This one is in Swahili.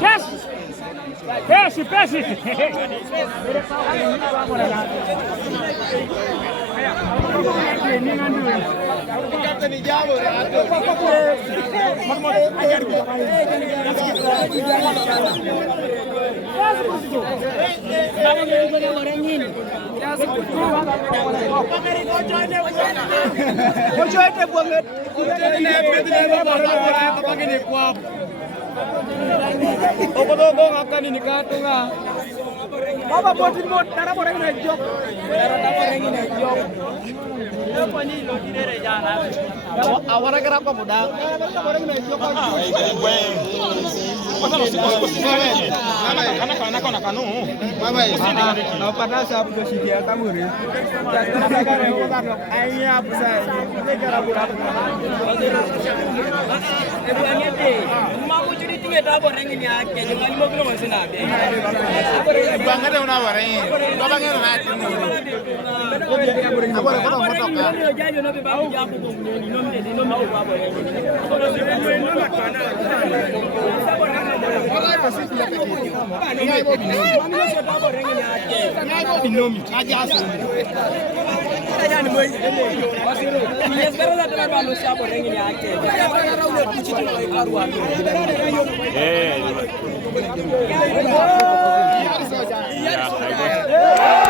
Yes! Pesi, pesi! Baba botin bot dara bo rek na jog dara dafa rek na jog ko ni lo di dere jana awara gara ko buda dafa rek na jog kana kanu baba na pada sa bu si dia kamu ni daga re ko kan ai ya bu sa ni gara bu da e bu angete ma mo juri tu eta bo rek ni ake ngani mo ko masina be bangade una wara yi ko bangade na tinu abore ko mo toka jajo no be ba ku jabu ko ni no me ni no ma ko abore ni no ma kana ora ko si ya ke ni ngai bo binomi mami no se ba abore ni ake ngai bo binomi aja asu ya ni moi wasiro ni espero la tena ba lo si abore ni ake ya ba ra ulo tichi no karwa Yeah,